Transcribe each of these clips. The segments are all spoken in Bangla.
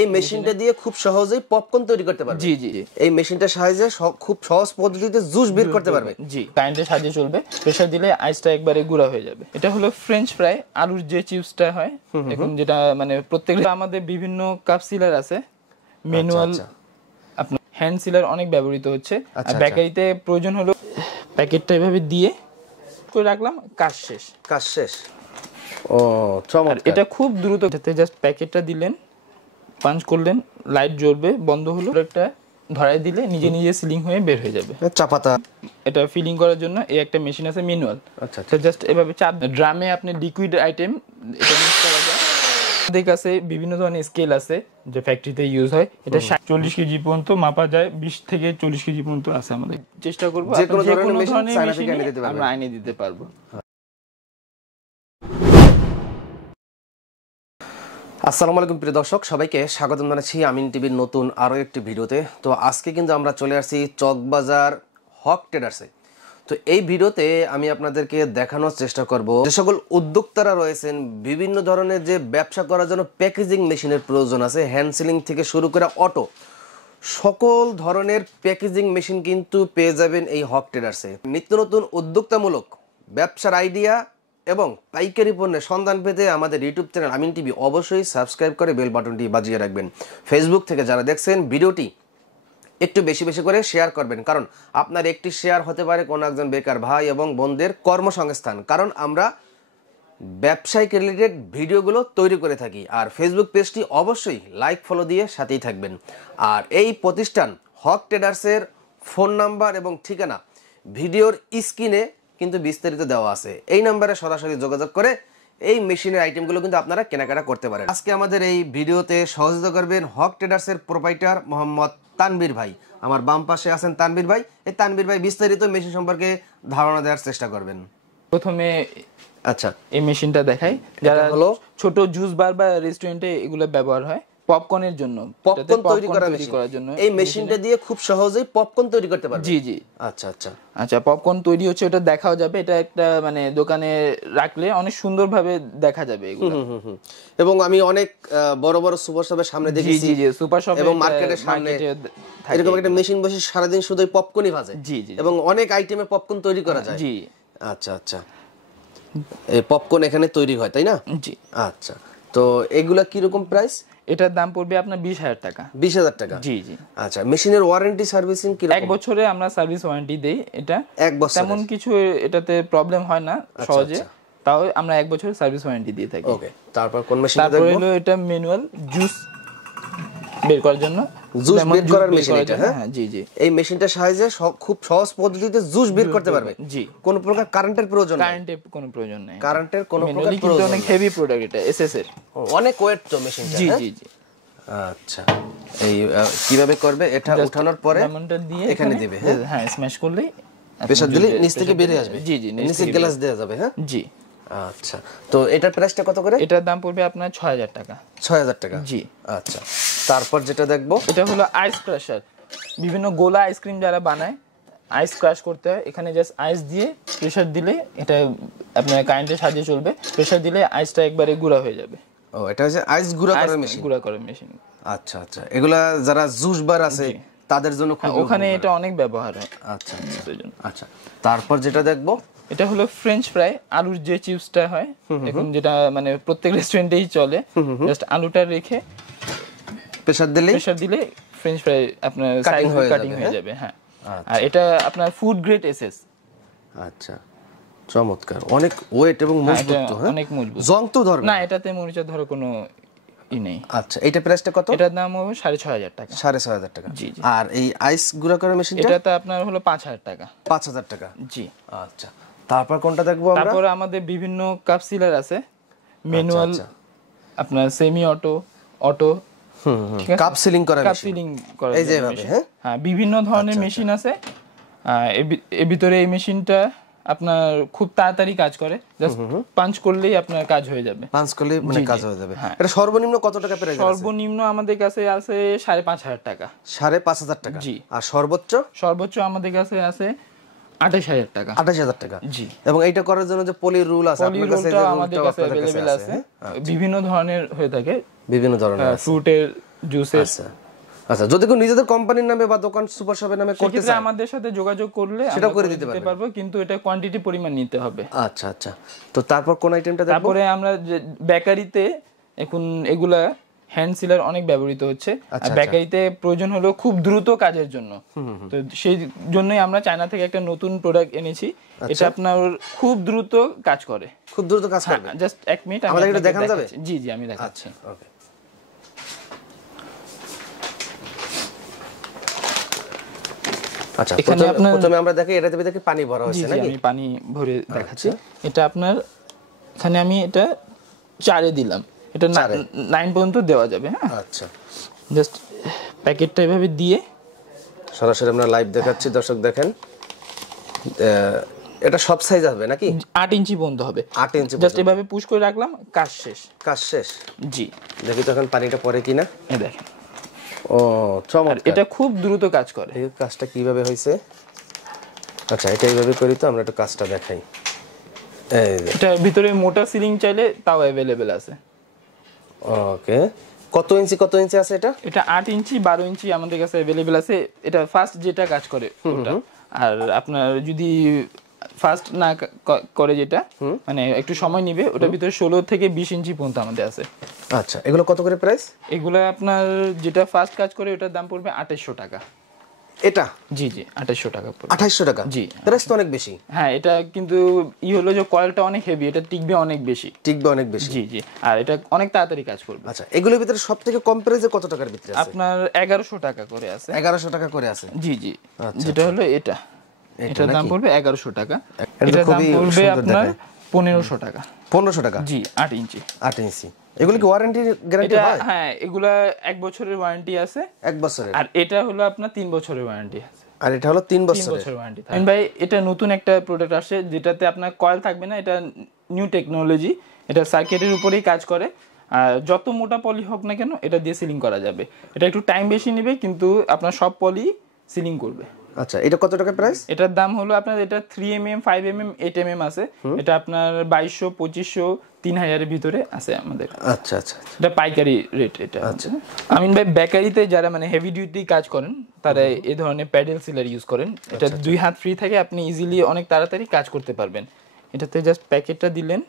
এই মেশিনটা দিয়ে খুব সহজেই পপকর্ন তৈরি করতে পারবে। জি জি জি। এই মেশিনটার সাহায্যে খুব সহজ পদ্ধতিতে জুস বের করতে পারবে। জি, কারেন্টের সাহায্যে চলবে। প্রেসার দিলে আইসটা একবারে গুঁড়া হয়ে যাবে। এটা হলো ফ্রেঞ্চ ফ্রাই, আলুর যে চিপসটা হয় এখন, যেটা মানে প্রত্যেকটা আমাদের বিভিন্ন কাপ সিলার আছে, ম্যানুয়াল, আপনার হ্যান্ড সিলার অনেক ব্যবহৃত হচ্ছে। আর বেকারিতে প্রয়োজন হলো প্যাকেটটা এভাবে দিয়ে করে রাখলাম, কাজ শেষ। কাজ শেষ। ও চমৎকার। এটা খুব দ্রুত, এটাতে জাস্ট প্যাকেটটা দিলেন, পাঞ্চ করলেন, লাইট জ্বলবে, বন্ধ হলো, একটা ধরাই দিলে নিজে নিজে সিলিং হয়ে বের হয়ে যাবে। চাপাতা এটা ফিলিং করার জন্য এই একটা মেশিন আছে ম্যানুয়াল। আচ্ছা, জাস্ট এভাবে চাপ, ড্রামে আপনি লিকুইড আইটেম এটা মিক্স করা যায়। আমাদের কাছে বিভিন্ন ধরনের স্কেল আছে যে ফ্যাক্টরিতে ইউজ হয়। এটা 40 কেজি পর্যন্ত মাপা যায়, 20 থেকে 40 কেজি পর্যন্ত আছে। আমাদের চেষ্টা করব যে কোনো ধরনের মেশিন আমরা আইনে দিতে পারবো। আসসালামু আলাইকুম প্রিয় দর্শক, সবাইকে স্বাগতম জানাচ্ছি আমিন টিভির নতুন আরও একটি ভিডিওতে। তো আজকে কিন্তু আমরা চলে আসছি চকবাজার হক ট্রেডার্সে। তো এই ভিডিওতে আমি আপনাদেরকে দেখানোর চেষ্টা করব যে সকল উদ্যোক্তারা রয়েছেন, বিভিন্ন ধরনের যে ব্যবসা করার জন্য প্যাকেজিং মেশিনের প্রয়োজন আছে, হ্যান্ড সিলিং থেকে শুরু করে অটো, সকল ধরনের প্যাকেজিং মেশিন কিন্তু পেয়ে যাবেন এই হক ট্রেডার্সে। নিত্য নতুন উদ্যোক্তামূলক ব্যবসার আইডিয়া এবং পাইকারি পণ্যের সন্ধান পেতে আমাদের ইউটিউব চ্যানেল আমিন টিভি অবশ্যই সাবস্ক্রাইব করে বেল বাটনটি বাজিয়ে রাখবেন। ফেসবুক থেকে যারা দেখছেন ভিডিওটি একটু বেশি বেশি করে শেয়ার করবেন, কারণ আপনার একটি শেয়ার হতে পারে কোনো একজন বেকার ভাই এবং বোনদের কর্মসংস্থান, কারণ আমরা ব্যবসায়িক রিলেটেড ভিডিওগুলো তৈরি করে থাকি। আর ফেসবুক পেজটি অবশ্যই লাইক ফলো দিয়ে সাথেই থাকবেন। আর এই প্রতিষ্ঠান হক ট্রেডার্সের ফোন নাম্বার এবং ঠিকানা ভিডিওর স্ক্রিনে কিন্তু বিস্তারিত দেওয়া আছে। এই নাম্বারে সরাসরি যোগাযোগ করে এই মেশিনের আইটেমগুলো কিন্তু আপনারা কেনাকাটা করতে পারেন। আজকে আমাদের এই ভিডিওতে সহযোগিতা করবেন হক ট্রেডার্সের প্রোপাইটার মোহাম্মদ তানভীর ভাই। আমার বাম পাশে আছেন তানভীর ভাই। এই তানভীর ভাই বিস্তারিত মেশিন সম্পর্কে ধারণা দেওয়ার চেষ্টা করবেন। প্রথমে এই মেশিনটা দেখাই, যারা হলো ছোট জুস বার বা রেস্টুরেন্টে এগুলো ব্যবহার হয় পপকর্নের জন্য, পপকর্ন তৈরি করার জন্য। এই মেশিনটা দিয়ে খুব সহজেই পপকর্ন তৈরি করতে পারবে। জি জি। আচ্ছা, পপকর্ন তৈরি হচ্ছে, ওটা দেখাও যাবে। এটা একটা মানে দোকানে রাখলে অনেক সুন্দরভাবে দেখা যাবে এগুলো। এবং আমি অনেক বড় বড় সুপার শপের সামনে দেখেছি, জি জি, সুপার শপ এবং মার্কেটের সামনে এরকম একটা মেশিন বসে সারাদিন শুধু পপকর্নই ভাজে। জি জি। এবং অনেক আইটেমে পপকর্ন তৈরি করা যায়। জি। আচ্ছা, এই পপকর্ন এখানে তৈরি হয়, তাই না? জি। আচ্ছা, তো এগুলা কি রকম প্রাইস? এটার দাম পড়বে আপনার 20,000 টাকা। 20,000 টাকা? জি জি। আচ্ছা, মেশিনের ওয়ারেন্টি সার্ভিসিং কি রকম? 1 বছরে আমরা সার্ভিস ওয়ারেন্টি দেই। এটা 1 বছর, তেমন কিছু এটাতে প্রবলেম হয় না সহজে, তাও আমরা 1 বছরের সার্ভিস ওয়ারেন্টি দিয়ে থাকি। ওকে, তারপর কোন মেশিন দেখব? তারপর হলো এটা ম্যানুয়াল জুস বের করার জন্য, জুস বের করার মেশিন এটা। হ্যাঁ জি জি। এই মেশিনটার সাহায্যে খুব সহজ পদ্ধতিতে জুস বের করতে পারবে। জি। কোনো প্রকার কারেন্টের প্রয়োজন নেই। কারেন্টের কোনো প্রয়োজন নেই। কারেন্টের কোনো প্রকার প্রয়োজন নেই। অনেক হেভি প্রোডাক্ট এটা, এসএস এর। অনেক ওয়েট তো মেশিনটা। জি জি জি। আচ্ছা, এই কিভাবে করবে? এটা উঠানোর পরে লেমনটা দিয়ে এখানে দিবে। হ্যাঁ, স্ম্যাশ করলেই, প্রেসার দিলে নিচ থেকে বেরিয়ে আসবে। জি জি, নিচে গ্লাস দেয়া যাবে। হ্যাঁ জি। আচ্ছা, তো এটার প্রাইসটা কত করে? এটার দাম পড়বে আপনার 6,000 টাকা। 6,000 টাকা? জি। আচ্ছা, তারপর যেটা দেখবো এটা হলো আইস ক্রাশার। বিভিন্ন গোলা আইসক্রিম যারা বানায়, আইস ক্রাশ করতে হয়। এখানে জাস্ট আইস দিয়ে প্রেসার দিলে, এটা আপনার কারেন্টের সাহায্যে চলবে। প্রেসার দিলে আইসটা একবারে গুঁড়া হয়ে যাবে। ও, এটা হচ্ছে আইস গুঁড়া করার মেশিন। গুঁড়া করার মেশিন। আচ্ছা, এগুলা যারা জুস বার আছে তাদের জন্য খুব, ওখানে এটা অনেক ব্যবহার হয়। আচ্ছা, তারপর যেটা দেখবো এটা হলো ফ্রেঞ্চ ফ্রাই, আলুর যে চিপসটা হয় এখন, যেটা মানে প্রত্যেক রেস্টুরেন্টেই চলে। জাস্ট আলুটা রেখে প্রেসার দিলে ফ্রেঞ্চ ফ্রাই আপনার সাইজ কাটিং হয়ে যাবে। হ্যাঁ, আর এটা আপনার ফুড গ্রেড এসএস। আচ্ছা, চমৎকার। অনেক ওয়েট এবং মজবুত তো। হ্যাঁ, অনেক মজবুত। জং তো ধরে না, এটাতে মরিচা ধরে কোনো ই নেই। আচ্ছা, এটা প্রাইসটা কত? এটার দাম হবে 6,500 টাকা। 6,500 টাকা? জি জি। আর এই আইস গুঁড়া করার মেশিনটা? এটাতে আপনার হলো 5,000 টাকা। 5,000 টাকা? জি। আচ্ছা, তারপর কোনটা দেখবো আমরা? তারপর আমাদের বিভিন্ন কাপ সিলার আছে, ম্যানুয়াল, আপনার semi auto, auto, cup ceiling করা মেশিন। কাপ সিলিং করা এই যে ভাবে। হ্যাঁ, বিভিন্ন ধরনের মেশিন আছে। এর ভিতরে এই মেশিনটা আপনার খুব তাড়াতাড়ি কাজ করে। জাস্ট পাঞ্চ করলেই আপনার কাজ হয়ে যাবে। পাঞ্চ করলেই মানে কাজ হয়ে যাবে। এটা সর্বনিম্ন কত টাকা প্রাইস আছে? সর্বনিম্ন আমাদের কাছে আছে 5,500 টাকা। 5,500 টাকা? জি। আর সর্বোচ্চ আমাদের কাছে আছে 28,000 টাকা। 28,000 টাকা? জি। এবং এটা করার জন্য যে পলি রুল আছে আপনাদের কাছে? আমাদের কাছে अवेलेबल আছে। বিভিন্ন ধরনের হয়ে থাকে, বিভিন্ন ধরনের ফ্রুটের জুসের। আচ্ছা, যদি কেউ নিজেদের কোম্পানির নামে বা দোকান সুপার শপের নামে করতে চায় আমাদের সাথে যোগাযোগ করলে সেটা আমরা করে দিতে পারবো, কিন্তু এটা কোয়ান্টিটি পরিমাণ নিতে হবে। আচ্ছা আচ্ছা, তো তারপর কোন আইটেমটা দেখব? তারপরে আমরা বেকারিতে এখন এগুলা হ্যান্ড সিলার অনেক ব্যবহৃত হচ্ছে, আর বেকারিতে প্রয়োজন হলো খুব দ্রুত কাজের জন্য। তো সেই জন্যই আমরা চায়না থেকে একটা নতুন প্রোডাক্ট এনেছি। এটা আপনার খুব দ্রুত কাজ করে। খুব দ্রুত কাজ করবে? জাস্ট 1 মিনিট আমাদের এটা দেখানো যাবে? জি জি, আমি দেখাচ্ছি। ওকে। আচ্ছা, এখানে প্রথমে আমরা দেখি এটাতে দেখি পানি ভরা হয়েছে নাকি? আমি পানি ভরে দেখাচ্ছি। এটা আপনার এখানে আমি এটা 4 এ দিলাম, এটা 9 পর্যন্ত দেওয়া যাবে। হ্যাঁ, আচ্ছা, জাস্ট প্যাকেটটা এভাবে দিয়ে সরাসরি আমরা লাইভ দেখাচ্ছি, দর্শক দেখেন। এটা সব সাইজ হবে নাকি? 8 ইঞ্চি পর্যন্ত হবে। 8 ইঞ্চি জাস্ট এভাবে পুশ করে রাখলাম, কাজ শেষ। কাজ শেষ? জি। দেখি তো এখন পানিটা পড়ে কিনা। এই দেখেন। ও চমৎকার, এটা খুব দ্রুত কাজ করে। এই কাজটা কিভাবে হয়েছে? আচ্ছা, এটা এইভাবে করি তো আমরা একটু কাজটা দেখাই। এটা ভিতরে মোটা সিলিং চাইলে তাও अवेलेबल আছে। ওকে, কত ইঞ্চি আছে এটা? এটা 8 ইঞ্চি 12 ইঞ্চি আমাদের কাছে अवेलेबल আছে। এটা ফার্স্ট যেটা কাজ করে ওটা। আর আপনার যদি ফার্স্ট না করে যেটা মানে একটু সময় নেবে, ওটার ভিতরে 16 থেকে 20 ইঞ্চি পর্যন্ত আমাদের আছে। আচ্ছা, এগুলো কত করে প্রাইস? এগুলো আপনার যেটা ফার্স্ট কাজ করে ওটার দাম পড়বে 2800 টাকা। এটা? জি জি, 2800 টাকা পড়বে। 2800 টাকা? জি, প্রাইস তো অনেক বেশি। হ্যাঁ, এটা কিন্তু হলো যে কয়েলটা অনেক হেভি, এটা টিকবে অনেক বেশি। জি জি, আর এটা অনেক তাড়াতাড়ি কাজ করবে। আচ্ছা, এগুলোর ভিতরে সবথেকে কম প্রাইসে কত টাকার ভিতরে আছে? আপনার 1100 টাকা করে আছে। 1100 টাকা করে আছে? জি জি, যেটা হলো এটার দাম পড়বে 1100 টাকা। এটার দাম পড়বে আপনার 1500 টাকা। 1500 টাকা? জি, 8 ইঞ্চি। 8 ইঞ্চি। এগুলো কি ওয়ারেন্টি গ্যারান্টি হয়? হ্যাঁ, এগুলা 1 বছরের ওয়ারেন্টি আছে। 1 বছরের? আর এটা হলো আপনার 3 বছরের ওয়ারেন্টি আছে। আর এটা হলো 3 বছরের? 3 বছরের ওয়ারেন্টি। ভাই, এটা নতুন একটা প্রোডাক্ট আসে যেটাতে আপনার কয়েল থাকবে না। এটা নিউ টেকনোলজি, এটা সার্কিটের উপরেই কাজ করে। আর যত মোটা পলি হোক না কেন এটা দিয়ে সিলিং করা যাবে। এটা একটু টাইম বেশি নেবে, কিন্তু আপনার সব পলি সিলিং করবে। আচ্ছা, এটা কত টাকা প্রাইস? এটার দাম হলো আপনার, এটা 3mm 5mm 8mm আছে। এটা আপনার 2200 2500 3000 এর ভিতরে আছে আমাদের। আচ্ছা আচ্ছা, এটা পাইকারি রেট। এটা আচ্ছা, আমিন ভাই, বেকারিতে যারা মানে হেভি ডিউটি কাজ করেন তারা এই ধরনের প্যাডেল সিলার ইউজ করেন। এটা 2 হাত ফ্রি থাকে, আপনি ইজিলি অনেক তাড়াতাড়ি কাজ করতে পারবেন। এটাতে জাস্ট প্যাকেটটা দিলেন,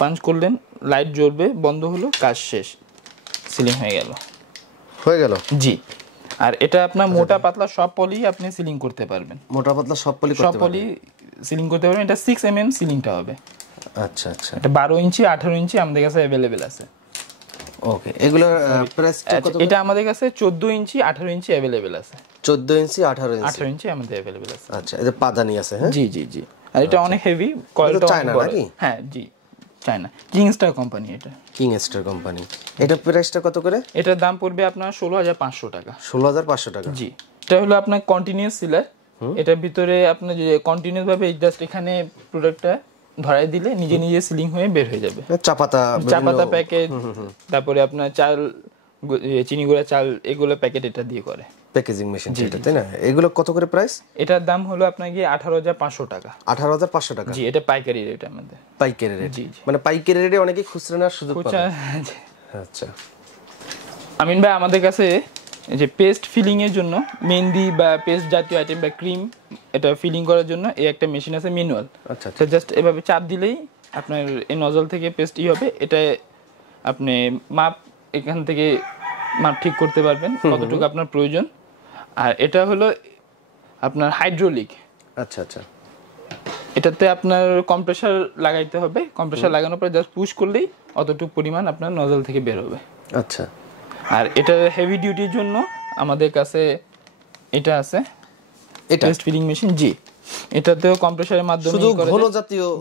পাঞ্চ করলেন, লাইট জ্বলবে, বন্ধ হলো, কাজ শেষ, সিলিং হয়ে গেল। জি। আর এটা আপনার মোটা পাতলা সব পলি আপনি সিলিং করতে পারবেন। মোটা পাতলা সব পলি সিলিং করতে পারবেন। এটা 6mm সিলিংটা হবে। আচ্ছা আচ্ছা, এটা 12 ইঞ্চি 18 ইঞ্চি আমাদের কাছে अवेलेबल আছে। ওকে, এগুলোর প্রাইস কত? এটা আমাদের কাছে 14 ইঞ্চি 18 ইঞ্চি अवेलेबल আছে। 14 ইঞ্চি 18 ইঞ্চি আমাদের अवेलेबल আছে। আচ্ছা, এটা পাদানি আছে? হ্যাঁ, জি জি জি। আর এটা অনেক হেভি, কয়েলটা চায়না নাকি? হ্যাঁ জি, চায়না, কিংস্টার কোম্পানি। এটা কিংস্টার কোম্পানি। এটা প্রাইসটা কত করে? এটার দাম পড়বে আপনার 16500 টাকা। 16500 টাকা? জি। এটা হলো আপনার কন্টিনিউয়াস সিলার। এটার ভিতরে আপনি যে কন্টিনিউয়াস ভাবে জাস্ট এখানে প্রোডাক্টটা ধরাই দিলে নিজে নিজে সিলিং হয়ে বের হয়ে যাবে। চাপাতা প্যাকেট, তারপরে আপনার চাল, চিনি গুঁড়া চাল, এগুলো প্যাকেট এটা দিয়ে করে প্যাকেজিং মেশিন, যেটা, তাই না? এগুলো কত করে প্রাইস? এটার দাম হলো আপনার গিয়ে 18500 টাকা। 18500 টাকা? জি, এটা পাইকারি রেট আমাদের। পাইকারি রেট? জি, মানে পাইকারি রেটে অনেকে খুচরা নেওয়ার সুযোগ পাবে। আচ্ছা, আমিন ভাই, আমাদের কাছে যে পেস্ট ফিলিং এর জন্য মেহেন্দি বা পেস্ট জাতীয় আইটেম বা ক্রিম, এটা ফিলিং করার জন্য এই একটা মেশিন আছে, ম্যানুয়াল। আচ্ছা, জাস্ট এভাবে চাপ দিলেই আপনার এই নজল থেকে পেস্ট হবে। এটা আপনি মাপ এখান থেকে মাপ ঠিক করতে পারবেন কতটুকু আপনার প্রয়োজন। আর এটা হলো আপনার হাইড্রোলিক। আচ্ছা আচ্ছা, এটাতে আপনার কম্প্রেসার লাগাইতে হবে। কম্প্রেসার লাগানোর পর জাস্ট পুশ করলেই অতটুকু পরিমাণ আপনার নজল থেকে বের হবে। আচ্ছা, আর এটা হেভি ডিউটির জন্য আমাদের কাছে এটা আছে, এটা পেস্ট ফিলিং মেশিন। জি, এটাতেও কম্প্রেসারের মাধ্যমে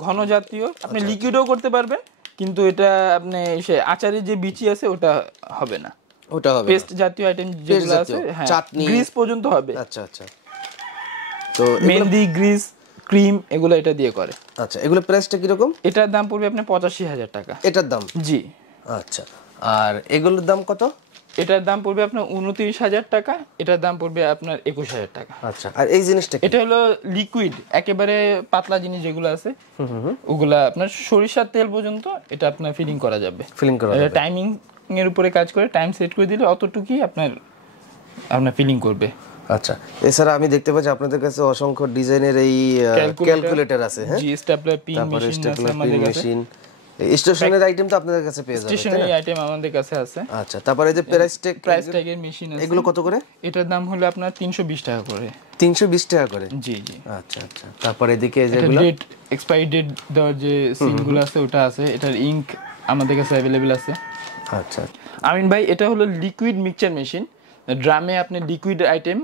ঘন জাতীয় আপনি লিকুইডও করতে পারবেন, কিন্তু এটা আপনি আচারের যে বিচি আছে ওটা হবে না, ওটা হবে পেস্ট জাতীয় আইটেম যেগুলো আছে, হ্যাঁ, চাটনি, গ্রিস পর্যন্ত হবে। আচ্ছা আচ্ছা, তো মেহেন্দি, গ্রিস, ক্রিম, এগুলো এটা দিয়ে করে। আচ্ছা, এগুলো প্রাইসটা কি রকম? এটার দাম পড়বে আপনার 85000 টাকা। এটার দাম? জি। আচ্ছা, আর এগুলোর দাম কত? এটার দাম পড়বে আপনার 29000 টাকা। এটার দাম পড়বে আপনার 21000 টাকা। আচ্ছা, আর এই জিনিসটা এটা হলো লিকুইড, একেবারে পাতলা জিনিস যেগুলো আছে ওগুলা আপনার সরিষার তেল পর্যন্ত এটা আপনার ফিলিং করা যাবে। ফিলিং করা যাবে, টাইমিং এর উপরে কাজ করে টাইম সেট করে দিলে অতটুকুই আপনার ফিলিং করবে। আচ্ছা, এছাড়া আমি দেখতে পাচ্ছি আপনাদের কাছে অসংখ্য ডিজাইনের এই ক্যালকুলেটর আছে। হ্যাঁ, জি, স্ট্যাপলার পিন মেশিন আছে আমাদের কাছে। স্টেশনারি আইটেম তো আপনাদের কাছে পেয়ে যাবেন। স্টেশনারি আইটেম আমাদের কাছে আছে। আচ্ছা, তারপরে এই যে প্রাইস ট্যাগের মেশিন আছে, এগুলো কত করে? এটার দাম হলো আপনার 320 টাকা করে। 320 টাকা করে? জি জি। আচ্ছা আচ্ছা, তারপরে এদিকে যেগুলো ডেট এক্সপায়ারি ডেট দেওয়ার যে সিলগুলো আছে ওটা আছে, এটার ইঙ্ক আমাদের কাছে अवेलेबल আছে। আচ্ছা আমিন ভাই, এটা হলো লিকুইড মিক্সচার মেশিন। ড্রামে আপনি লিকুইড আইটেম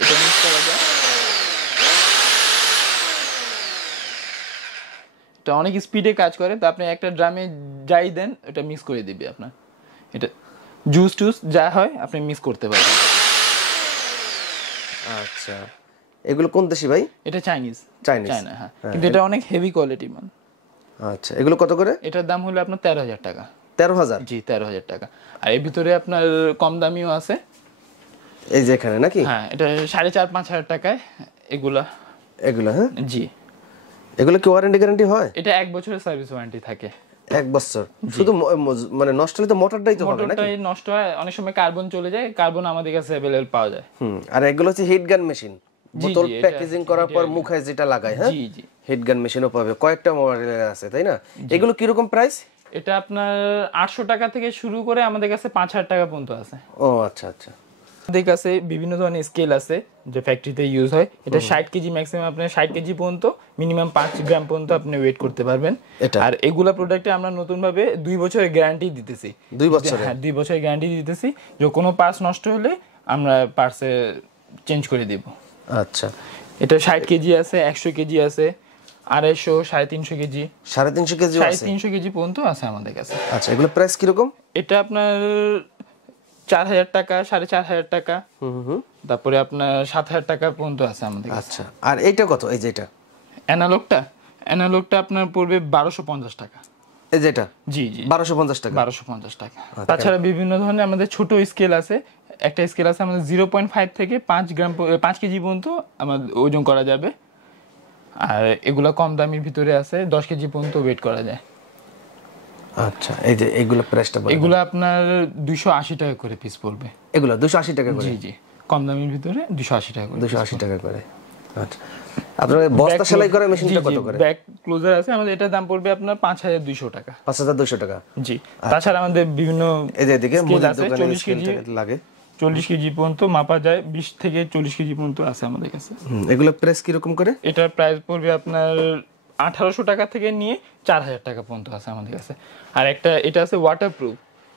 এটা মিক্স করা যায়। এটা অনেক স্পিডে কাজ করে, তো আপনি একটা ড্রামে যাই দেন এটা মিক্স করে দিবে আপনার। এটা জুস টুস যা হয় আপনি মিক্স করতে পারবেন। আচ্ছা, এগুলো কোন দেশি ভাই? এটা চাইনিজ। চায়না, হ্যাঁ, কিন্তু এটা অনেক হেভি কোয়ালিটি মান। আচ্ছা, এগুলো কত করে? এটার দাম হলো আপনার 13,000 টাকা। 13,000? জি, 13,000 টাকা। আর এর ভিতরে আপনার কম দামিও আছে, এই যে এখানে নাকি? হ্যাঁ, এটা 4,500-5,000 টাকায় এগুলা। হ্যাঁ জি। এগুলো কি ওয়ারেন্টি গ্যারান্টি হয়? এটা 1 বছরের সার্ভিস ওয়ারেন্টি থাকে। 1 বছর? শুধু মানে নষ্ট হলে তো মোটরটাই তো হবে নাকি? মোটরটাই নষ্ট হয়, অনেক সময় কার্বন চলে যায়, কার্বন আমাদের কাছে अवेलेबल পাওয়া যায়। আর এগুলো হচ্ছে হিট গান মেশিন, বোতল প্যাকেজিং করার পর মুখে যেটা লাগায়। হ্যাঁ, জি জি। হিট গান মেশিনও পাবে, কয়েকটা মডেলের আছে তাই না? এগুলো কি রকম প্রাইস? এটা আপনার 800 টাকা থেকে শুরু করে আমাদের কাছে 5,000 টাকা পর্যন্ত আছে। ও আচ্ছা আচ্ছা। আমাদের কাছে বিভিন্ন ধরনের স্কেল আছে যে ফ্যাক্টরিতে ইউজ হয়। এটা 60 কেজি, ম্যাক্সিমাম আপনি 60 কেজি পর্যন্ত, মিনিমাম 5 গ্রাম পর্যন্ত আপনি ওয়েট করতে পারবেন। আর এগুলা প্রোডাক্টে আমরা নতুন ভাবে 2 বছরের গ্যারান্টি দিতেছি। 2 বছর? হ্যাঁ, 2 বছরের গ্যারান্টি দিতেছি। যে কোনো পার্টস নষ্ট হলে আমরা পার্টসে চেঞ্জ করে দিব। আচ্ছা, এটা 60 কেজি আছে, 100 কেজি আছে, 250, 350 কেজি। 350 কেজি আছে? 350 কেজি পর্যন্ত আছে আমাদের কাছে। আচ্ছা, এগুলো প্রাইস কি রকম? এটা আপনার 4,000 টাকা, 4,500 টাকা, তারপরে আপনার 7,000 টাকা পর্যন্ত আছে আমাদের কাছে। আচ্ছা, আর এইটা কত? এই যে এটা অ্যানালগটা আপনার পড়বে 1,250 টাকা। এই যে এটা? জি জি, 1,250 টাকা? 1,250 টাকা। তাছাড়া বিভিন্ন ধরনের আমাদের ছোট স্কেল আছে। একটা স্কেল আছে আমাদের 0.5 থেকে 5 কেজি পর্যন্ত আমাদের ওজন করা যাবে। আর এগুলা কম দামের ভিতরে আছে, 10 কেজি পর্যন্ত ওয়েট করা যায়। আচ্ছা, এই যে এগুলো প্রাইসটা বলেন। এগুলো আপনার 280 টাকা করে পিস পড়বে। এগুলো 280 টাকা করে? জি জি, কম দামের ভিতরে 280 টাকা করে। 280 টাকা করে। আচ্ছা, আপনার বস্তা সেলাই করা মেশিনটা কত করে? ব্যাক ক্লোজার আছে আমাদের, এটার দাম পড়বে আপনার 5,200 টাকা। 5,200 টাকা? জি। তাছাড়া আমাদের বিভিন্ন এই যে এদিকে মুদির দোকানে 40 কেজি লাগে, 40 কেজি পর্যন্ত মাপা যায়, 20 থেকে 40 কেজি পর্যন্ত আছে আমাদের কাছে। এগুলো প্রাইস কি রকম করে? এটার প্রাইস পড়বে আপনার 1,800 টাকা থেকে নিয়ে 4,000 টাকা পর্যন্ত আছে আমাদের কাছে। আর এটা আছে ওয়াটারপ্রুফ,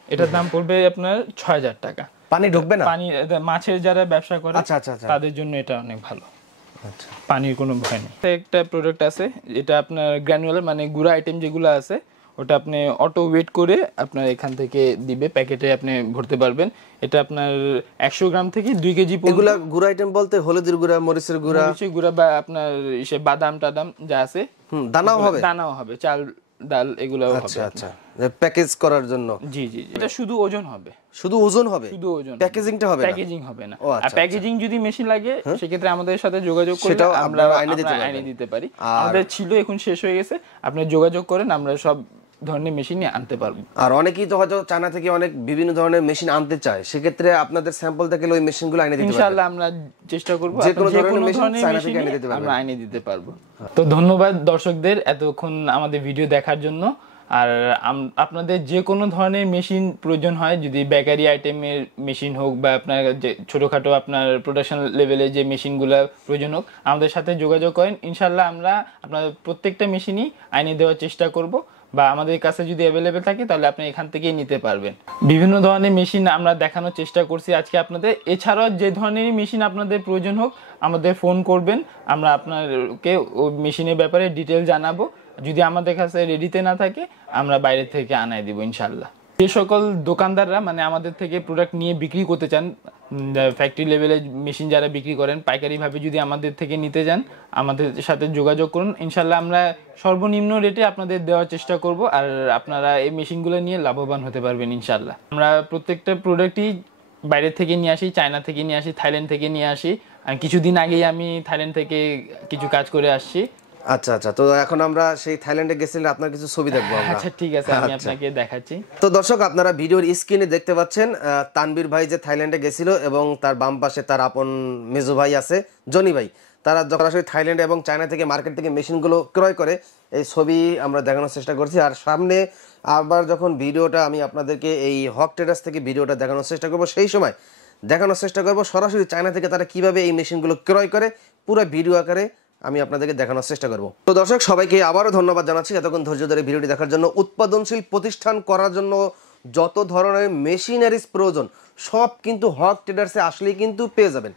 এটার দাম পড়বে আপনার 6,000 টাকা। পানি ঢুকবে না? পানি, মাছের যারা ব্যবসা করে আচ্ছা, তাদের জন্য এটা অনেক ভালো। আচ্ছা, পানির কোনো ভয় নেই। একটা প্রোডাক্ট আছে, এটা আপনার গ্র্যানুলার মানে গুঁড়া আইটেম যেগুলো আছে, ওটা আপনি অটো ওয়েট করে আপনার এখান থেকে দিবে, প্যাকেটে আপনি ভরতে পারবেন। এটা আপনার 100 গ্রাম থেকে 2 কেজি। এগুলা গুঁড়া আইটেম বলতে হলুদের গুঁড়া, মরিচের গুঁড়া বা আপনার বাদাম টাদাম যা আছে, দানাও হবে, চাল ডাল এগুলোও হবে। আচ্ছা আচ্ছা, প্যাকেজ করার জন্য? জি জি। এটা শুধু ওজন হবে। শুধু ওজন হবে? শুধু ওজন, প্যাকেজিংটা হবে না? প্যাকেজিং হবে না। আর প্যাকেজিং যদি মেশিন লাগে সেক্ষেত্রে আমাদের সাথে যোগাযোগ করলে আমরা আইনে দিতে পারি। আমাদের ছিল, এখন শেষ হয়ে গেছে। আপনি যোগাযোগ করেন, আমরা সব ধরনের মেশিন আনতে পারবো। আর অনেকেই তো হয়তো চায়না থেকে অনেক বিভিন্ন ধরনের মেশিন আনতে চায়, সেক্ষেত্রে আপনাদের স্যাম্পল থেকে ওই মেশিনগুলো আইনে দিতে পারবেন? ইনশাআল্লাহ আমরা চেষ্টা করব যে কোনো ধরনের মেশিন চায়না থেকে আইনে দিতে পারবো, আমরা আইনে দিতে পারবো। তো ধন্যবাদ দর্শকদের এতক্ষণ আমাদের ভিডিও দেখার জন্য। আর আপনাদের যে কোনো ধরনের মেশিন প্রয়োজন হয়, যদি বেকারি আইটেমের মেশিন হোক বা আপনার যে ছোটোখাটো আপনার প্রোডাকশন লেভেলে যে মেশিনগুলো প্রয়োজন হোক, আমাদের সাথে যোগাযোগ করেন। ইনশাল্লাহ আমরা আপনাদের প্রত্যেকটা মেশিনই আইনে দেওয়ার চেষ্টা করব, বা আমাদের কাছে যদি অ্যাভেলেবেল থাকে তাহলে আপনি এখান থেকেই নিতে পারবেন। বিভিন্ন ধরনের মেশিন আমরা দেখানোর চেষ্টা করছি আজকে আপনাদের। এছাড়াও যে ধরনের মেশিন আপনাদের প্রয়োজন হোক আমাদের ফোন করবেন, আমরা আপনাকে ওই মেশিনের ব্যাপারে ডিটেল জানাবো। যদি আমাদের কাছে রেডিতে না থাকে আমরা বাইরে থেকে আনাই দিব ইনশাল্লাহ। যে সকল দোকানদাররা মানে আমাদের থেকে প্রোডাক্ট নিয়ে বিক্রি করতে চান, ফ্যাক্টরি লেভেলে মেশিন যারা বিক্রি করেন, পাইকারিভাবে যদি আমাদের থেকে নিতে যান আমাদের সাথে যোগাযোগ করুন। ইনশাল্লাহ আমরা সর্বনিম্ন রেটে আপনাদের দেওয়ার চেষ্টা করব, আর আপনারা এই মেশিনগুলো নিয়ে লাভবান হতে পারবেন ইনশাল্লাহ। আমরা প্রত্যেকটা প্রোডাক্টই বাইরে থেকে নিয়ে আসি, চায়না থেকে নিয়ে আসি, থাইল্যান্ড থেকে নিয়ে আসি। আর কিছুদিন আগেই আমি থাইল্যান্ড থেকে কিছু কাজ করে আসছি। আচ্ছা আচ্ছা, তো এখন আমরা সেই থাইল্যান্ডে গেছিলাম, আপনার কিছু ছবি দেখবো আমরা। আচ্ছা ঠিক আছে, আমি আপনাকে দেখাচ্ছি। তো দর্শক, আপনারা ভিডিওর স্ক্রিনে দেখতে পাচ্ছেন তানবীর ভাই যে থাইল্যান্ডে গেছিল এবং তার বাম পাশে তার আপন মেজো ভাই আছে জনি ভাই। তারা যখন আসলে থাইল্যান্ড এবং চায়না থেকে মার্কেট থেকে মেশিনগুলো ক্রয় করে, এই ছবি আমরা দেখানোর চেষ্টা করছি। আর সামনে আবার যখন ভিডিওটা আমি আপনাদেরকে এই হক ট্রেডার্স থেকে ভিডিওটা দেখানোর চেষ্টা করব, সেই সময় দেখানোর চেষ্টা করব সরাসরি চায়না থেকে তারা কিভাবে এই মেশিনগুলো ক্রয় করে, পুরো ভিডিও আকারে আমি আপনাদেরকে দেখানোর চেষ্টা করব। তো দর্শক, সবাইকে আবারও ধন্যবাদ জানাচ্ছি এতক্ষণ ধৈর্য ধরে ভিডিওটি দেখার জন্য। উৎপাদনশীল প্রতিষ্ঠান করার জন্য যত ধরনের মেশিনারিজ প্রয়োজন সব কিন্তু হক ট্রেডার্সে আসলেই কিন্তু পেয়ে যাবেন।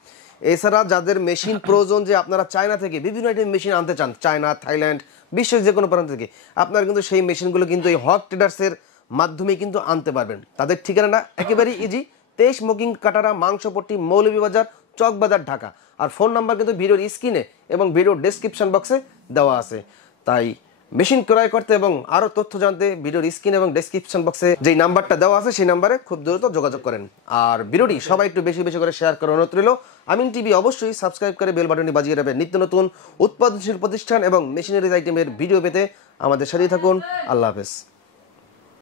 এছাড়া যাদের মেশিন প্রয়োজন, যে আপনারা চায়না থেকে বিভিন্ন আইটেম মেশিন আনতে চান, চায়না, থাইল্যান্ড, বিশ্বের যে কোনো প্রান্ত থেকে, আপনারা কিন্তু সেই মেশিনগুলো কিন্তু এই হক ট্রেডার্সের মাধ্যমে কিন্তু আনতে পারবেন। তাদের ঠিকানাটা একেবারেই ইজি, 23 স্মোকিং কাটারা, মাংসপট্টি, মৌলভীবাজার, চকবাজার, ঢাকা। আর ফোন নাম্বার কিন্তু ভিডিওর স্ক্রিনে এবং ভিডিওর ডেসক্রিপশন বক্সে দেওয়া আছে। তাই মেশিন ক্রয় করতে এবং আরও তথ্য জানতে ভিডিওর স্ক্রিন এবং ডেসক্রিপশন বক্সে যেই নাম্বারটা দেওয়া আছে সেই নাম্বারে খুব দ্রুত যোগাযোগ করেন। আর ভিডিওটি সবাই একটু বেশি বেশি করে শেয়ার করার অনুরোধ রইল। আমিন টিভি অবশ্যই সাবস্ক্রাইব করে বেল বাটনটি বাজিয়ে রাখবেন নিত্য নতুন উৎপাদনশীল প্রতিষ্ঠান এবং মেশিনারিজ আইটেমের ভিডিও পেতে। আমাদের সাথেই থাকুন। আল্লাহ হাফেজ।